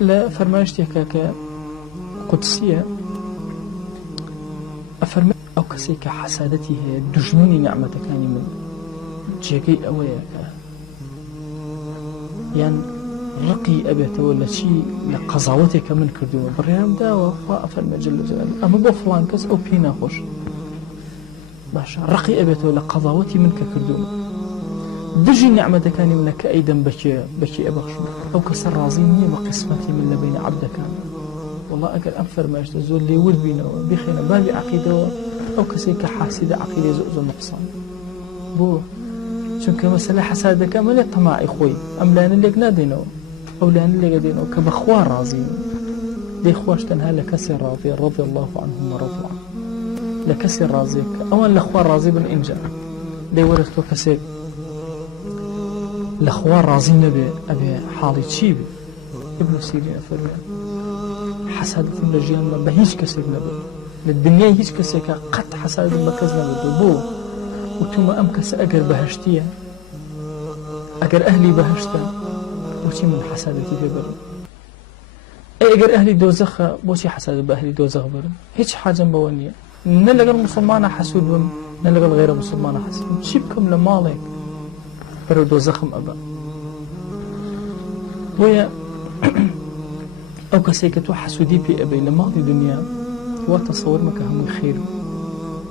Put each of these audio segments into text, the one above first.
لا فرماشتك قدسية أفرمي أو كسيك حسادتي هي دجمني نعمتك يعني من جيكي أويك يعني رقي أبيت ولا شيء لقضاوتك من كردوه بريام داوة فأفرمي جل جلاله أما بو فلان كس أو بينا خوش باشا رقي أبيت ولا قضاوتي منك كردوه دجي نعمتك يعني منك أيضا بكي أبخشو أو كسر رازيني بقسمتي من لبين عبدك والله أقل أنفر ما يشتزول لي ورد بينا بيخينا بالي عقيدة أو كسيك حاسدة عقيدة زؤزو نقصان بو چونك مسألة حسادك أما لي طماعي خوي أم لان اللي نادينو أو لان اللي قدينو كبخوار رازين لي خواش تنها لكسر راضي رضي الله عنهم ورضوا عنه لكسر رازيك أولا لخوار رازي بن إنجا لي ورثتو كسيك لخوار رازي نبي أبي حالي تشيبي ابن سيرين أفرمي حسادة لجيان بهيج كسيك نبي للدنيا هيج كسيك قد حسادة بكز نبي بو وتم أمكس أجر بهشتية أجر أهلي بهشتا وشي من حسادتي في برم أي أجر أهلي دوزخة وشي حسادة بأهلي دوزخ برم هيش حاجة بوانية نلقى المسلمان حسود بم نلقى الغير مسلمان حسود بم شبكم لمالك برو دوزخم أبا ويا أو كسيكتو حسودي بي أبي لماضي دنيا وتصور مكهم الخير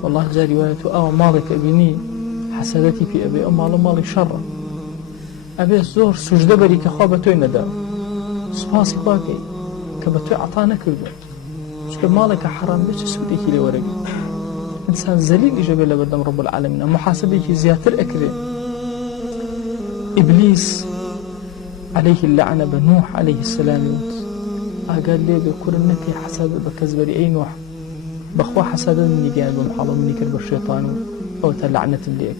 والله جاء روايته أو مالك أبيني حسادتي في أبي أم مالي شر أبي الزور سجدة بري كخوابتوي ندا سباسي باقي كبتوي عطانا كردو شكل مالك حرام بيش سودي كي لورق إنسان زليل إجابة لبردم رب العالمين محاسبي كي زياتر أكري إبليس عليه اللعنة بنوح عليه السلام قال لي بكل النتي حساد بكذبري أي نوح بخوا حساد مني جانب ومحاضر مني كرب الشيطان أو تلعنة ليك